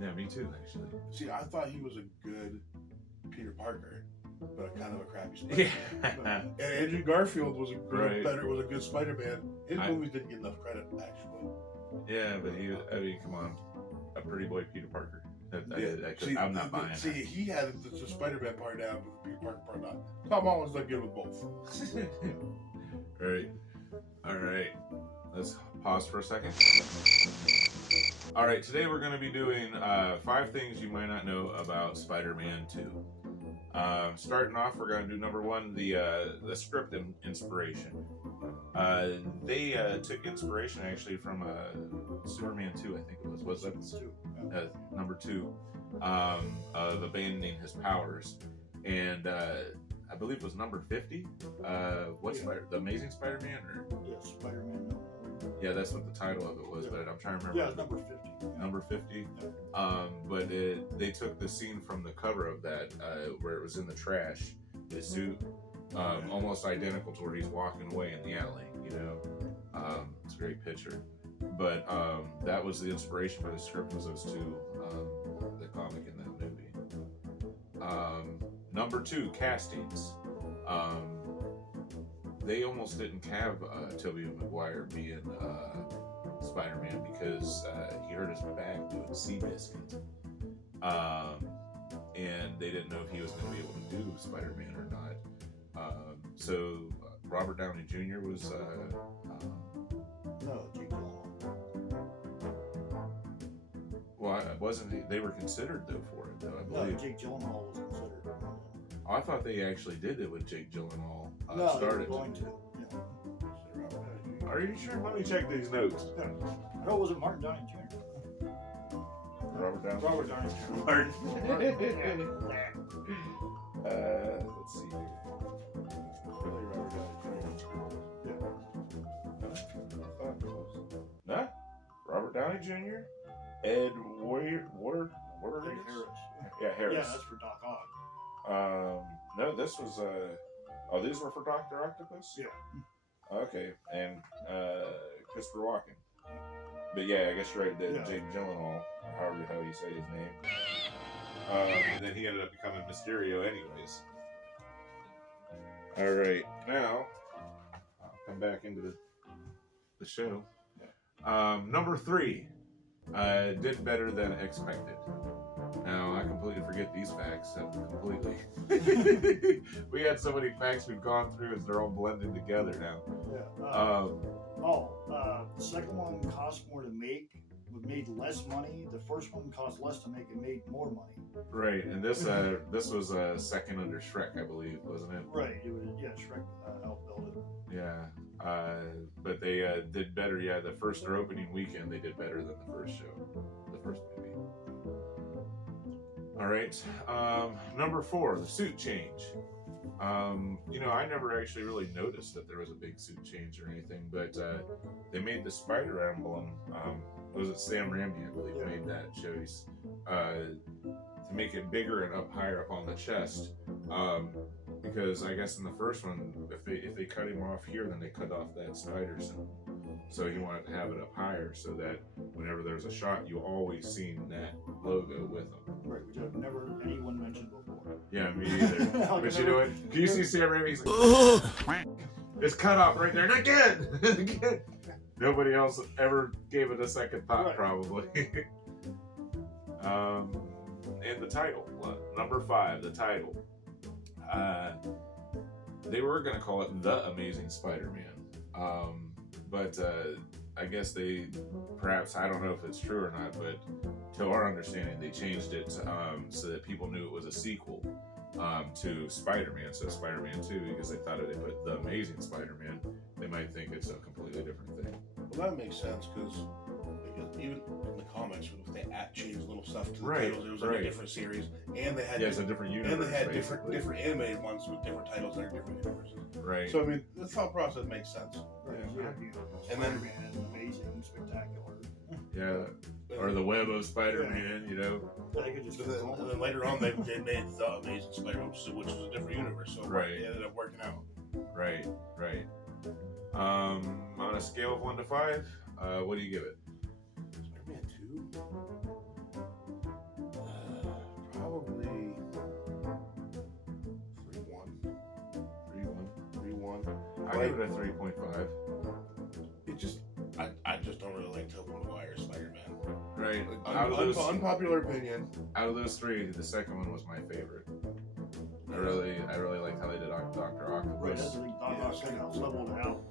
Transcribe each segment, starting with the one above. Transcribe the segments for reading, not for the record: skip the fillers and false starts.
Yeah, me too, actually. See, I thought he was a good Peter Parker, but kind of a crappy Spider-Man. Yeah. And Andrew Garfield was a good, Right. was a good Spider-Man. His movies didn't get enough credit, actually. Yeah, but I mean, come on. A pretty boy Peter Parker. I'm not buying See, that. he had the Spider-Man part down, but the Peter Parker part not. Tom Holland's not good with both. Right. All right. Let's pause for a second. All right, today we're going to be doing 5 things you might not know about Spider-Man 2. Starting off, we're going to do number 1, the script inspiration. They took inspiration actually from Superman 2, I think it was. Was that number 2? Of abandoning his powers, and I believe it was number 50. The Amazing Spider-Man, or Spider-Man. Yeah, that's what the title of it was, but I'm trying to remember. Yeah, it's number 50. Number 50. But they took the scene from the cover of that, where it was in the trash, his suit, almost identical to where he's walking away in the alley, you know. It's a great picture. But that was the inspiration for the script, was those two, the comic in that movie. Number 2, castings. They almost didn't have Tobey Maguire being Spider-Man because he hurt his back doing Seabiscuit. And they didn't know if he was going to be able to do Spider-Man or not. So Robert Downey Jr. was... No, Jake Gyllenhaal. Well, they were considered, though, for it, though, I believe. No, Jake Gyllenhaal was considered. Oh, I thought they actually did it with Jake Gyllenhaal. No, started. they were going to. Yeah. Are you sure? Let me check these notes. No, it wasn't Martin Downey Jr. Robert Downey. Robert Downey Jr. Martin. Yeah. Let's see here. Really, Robert Downey Jr. Yeah. Nah, Robert Downey Jr. Ed Warrior. Harris. Yeah, Harris. Yeah, that's for Doc Ock. No, this was these were for Dr. Octopus? Yeah. Okay, and Christopher Walken. But yeah, I guess you're right, Jake Gyllenhaal, or however the hell you say his name. And then he ended up becoming Mysterio anyways. Alright, now I'll come back into the show. Number 3, did better than expected. Now, I completely forget these facts. Completely. We had so many facts we've gone through as they're all blended together now. Yeah. The second one cost more to make, but made less money. The first one cost less to make and made more money. Right, and this was second under Shrek, I believe, wasn't it? Right. It was, Shrek outbuilt it. Yeah. But they did better. Yeah, their opening weekend, they did better than the first show, the first movie. All right. Number 4, the suit change. I never actually really noticed that there was a big suit change or anything, but they made the spider emblem. Was it Sam Raimi, I believe, made that choice to make it bigger and up higher up on the chest. Because I guess in the first one, if they cut him off here, then they cut off that spider symbol. So he wanted to have it up higher so that whenever there's a shot, you always seen that logo with him. Right, which I've never anyone mentioned before. Yeah, me either. But you know what? Can you see Sam Raimi's like, it's cut off right there, and again. Nobody else ever gave it a second thought, probably. And the title, number 5, the title. They were going to call it The Amazing Spider-Man. But I guess perhaps, I don't know if it's true or not, but to our understanding, they changed it so that people knew it was a sequel to Spider-Man, so Spider-Man 2, because they thought if they put The Amazing Spider-Man, they might think it's a completely different thing. Well, that makes sense, because even in the comics, if they changed little stuff to the titles, it was like a different series, and they had it's a different universe, and they had different animated ones with different titles that are different universes. Right. So I mean, the thought process makes sense. Yeah. And then amazing, spectacular. Yeah. Or the Web of Spider-Man, you know. I could just. And then later on, they made The Amazing Spider-Man, which was a different universe. So it ended up working out. Right. On a scale of 1 to 5, what do you give it? Spider-Man 2. give it a 3.5. It just, I just don't really like Tobey Maguire's Spider-Man. Right. Like, unpopular opinion. Out of those three, the second one was my favorite. I really liked how they did Dr. Octopus. Right, that's what Doc Ock kind of leveled it out.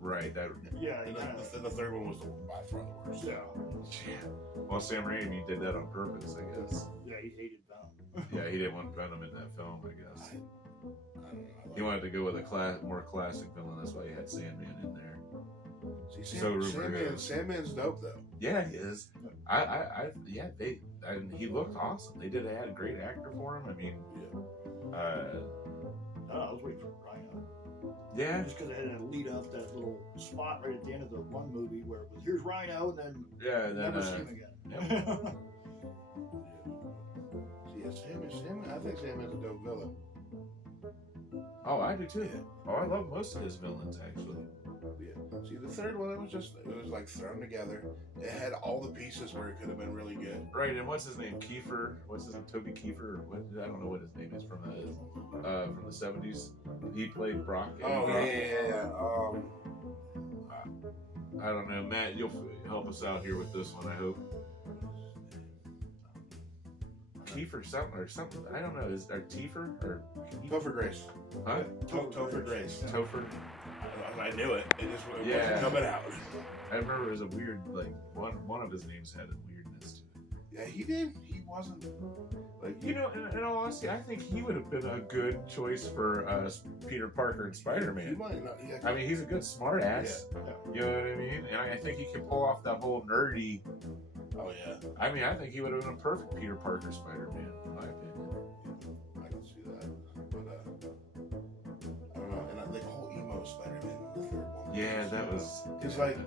Right. That. Yeah, And the third one was by far the worst. Yeah. Well, Sam Raimi did that on purpose, I guess. Yeah, he hated Venom. Yeah, he didn't want Venom in that film, I guess. I don't know. He wanted to go with a more classic villain. That's why he had Sandman in there. See, So rumor goes. Sandman's dope though. Yeah, he is. He looked awesome. They had a great actor for him. I mean, I was waiting for Rhino. yeah, Just because they had to lead up that little spot right at the end of the one movie where it was here's Rhino and then yeah. And then, never see him again. Sandman. I think Sandman's a dope villain. oh, I do too. Oh, I love most of his villains actually. Yeah. See, the third one, it was like thrown together. It had all the pieces where it could have been really good. Right, and what's his name? Kiefer. What's his name? Toby Kiefer. Or what? I don't know what his name is from the 70s. He played Brock. Oh Brock. yeah. I don't know, Matt. You'll help us out here with this one, I hope. Kiefer something or something. I don't know. Is there Tiefer or Topher Grace. huh? Topher Grace. Topher. I knew it. It just Yeah. wasn't coming out. I remember it was a weird, like one of his names had a weirdness to it. Yeah, he did. He wasn't like You know, in all honesty, I think he would have been a good choice for Peter Parker and He Spider-Man. might not. Yeah, I mean, he's a good smart ass. Yeah. You know what I mean? And I think he can pull off that whole nerdy. Oh yeah. I mean, I think he would have been a perfect Peter Parker Spider-Man, in my opinion. I can see that. But I don't know. And the whole emo Spider-Man in the third one. Yeah, that was. It's like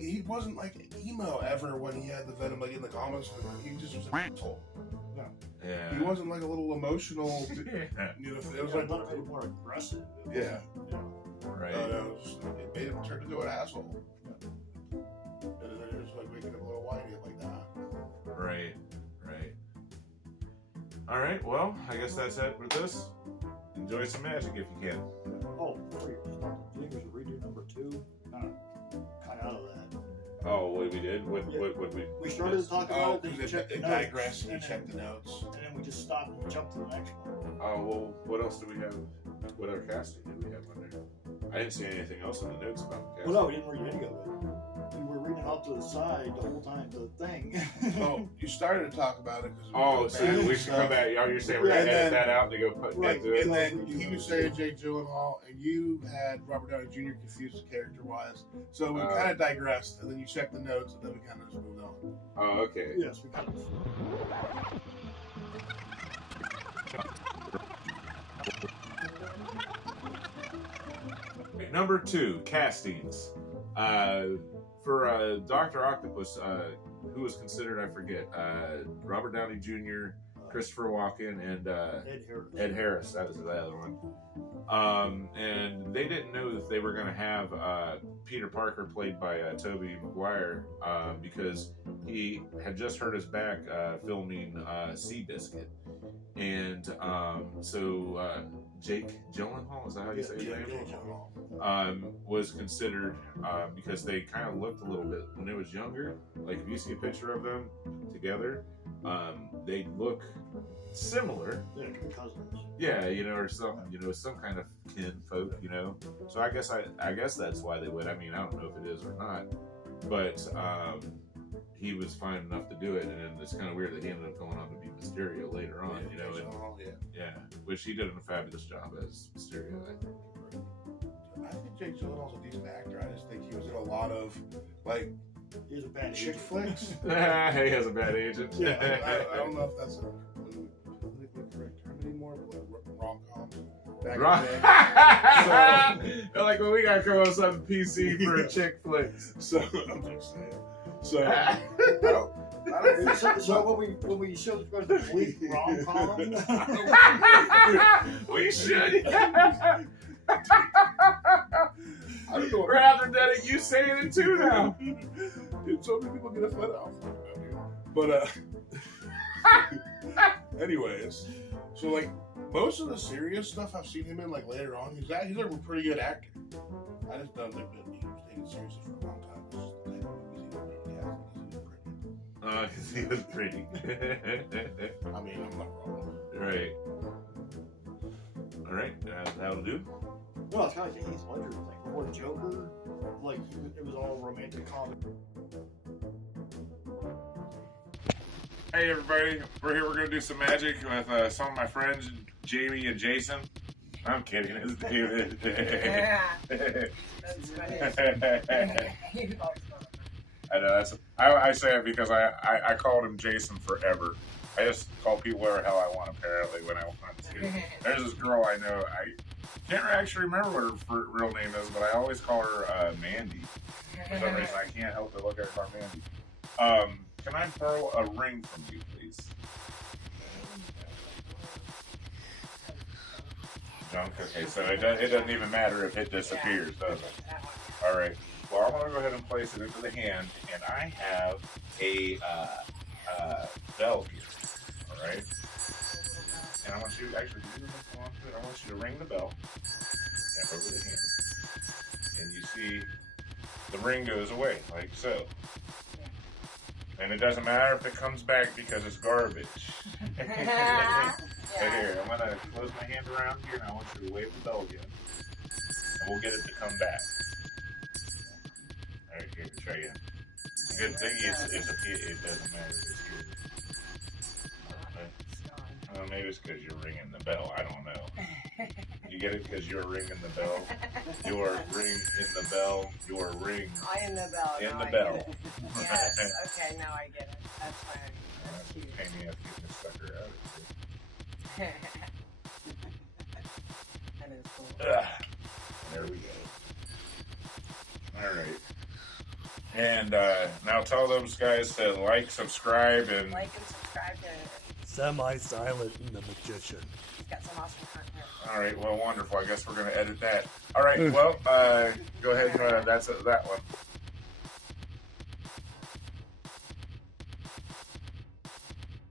he wasn't like emo ever when he had the Venom like in the comics. He just was an asshole. Yeah. He wasn't like a little emotional. Yeah. You know, it It was was like a little bit more aggressive. Yeah. Right. It made him turn into an asshole. And then it was like making him a little whiny like that. Right. Right. All right. Well, I guess that's it for this. Enjoy some magic if you can. Oh, before you start, do you think there's a redo number 2? Kind of out of that. Oh, what we did? What we? We started to talk about it, then we because checked the it notes, digressed and and you then- checked the notes. and then we just stopped and jumped to the next one. Oh well. What else do we have? What other casting did we have on there? I didn't see anything else in the notes about the casting. Well, no, we didn't read any of it. We were reading off to the side the whole time, the thing. Oh, you started to talk about it because Oh, so we should come back. Oh, you're saying we're Yeah, gonna and edit then- that out and go put Right. into it? And then he was saying Jake Gyllenhaal, and you had Robert Downey Jr. confused character-wise. So we kind of digressed, and then you checked the notes, and then we kind of just moved on. Oh, okay. Yes, we kind of. Number 2, castings. For Dr. Octopus, who was considered, I forget, Robert Downey Jr., Christopher Walken, and Ed Harris. That was the other one. And they didn't know that they were going to have Peter Parker played by Tobey Maguire because he had just hurt his back filming Seabiscuit. And so Jake Gyllenhaal, is that how you say his name? Was considered because they kind of looked a little bit when they was younger. Like if you see a picture of them together, they look similar. Yeah, cousins. Yeah, you know, or some kind of kin folk, you know. So I guess that's why they would. I mean, I don't know if it is or not, but he was fine enough to do it, and then it's kind of weird that he ended up going on to be Mysterio later on, you know. And, which he did a fabulous job as Mysterio, I think. I think Jake Gyllenhaal's a decent actor. I just think he was in a lot of like He's a bad chick agent. flicks. He has a bad agent. Yeah, I don't know if that's a politically correct term anymore, but like rom-coms. Back in the day. They're like, well, we gotta come up with something PC for a chick flick. So I'm just saying. So I don't So when we show the complete rom-com, We should. I don't know. Rather than it, you saying it too now. Dude, so many people get offended off of it, but anyways, so like Most of the serious stuff I've seen him in, like later on, he's a pretty good actor. I just don't think that he was taken seriously for a long time. It's just the type of movies he was pretty. Because he was pretty. I mean, I'm not wrong. Right. All right, that'll do. No, it's kind of like the Heath Ledger thing. Before Joker, like it was all romantic comedy. Hey everybody, we're here. We're gonna do some magic with some of my friends, Jamie and Jason. I'm kidding, it's David. Yeah. That's funny. I know I say it because I called him Jason forever. I just call people whatever the hell I want apparently when I want to. There's this girl I know. I can't actually remember what her real name is, but I always call her Mandy. For some reason, I can't help but look at her Mandy. Can I borrow a ring from you, please? Junk? Okay, so it doesn't even matter if it disappears, does it? All right. Well, I'm going to go ahead and place it into the hand, and I have a bell here. All right? And I want you to actually do this. I want you to ring the bell. Tap over the hand. And you see the ring goes away, like so. And it doesn't matter if it comes back because it's garbage. Yeah. Here, I'm going to close my hand around here, and I want you to wave the bell again. And we'll get it to come back. All right, here, try again. The good thing is it doesn't matter if it's here. Maybe it's because you're ringing the bell. I don't know. You get it because you're ringing the bell. Your ring in the bell. Your ring I in the bell. in now the I bell. get it. Yes. Okay, now I get it. That's fine. That's cute. Pain me up getting this sucker out of That is cool. here. There we go. All right. And now tell those guys to like, subscribe, and Like and subscribe to. Semi-silent and the magician. He's got some awesome content. all right. Well, wonderful. I guess we're going to edit that. All right. Well, go ahead. That's that one.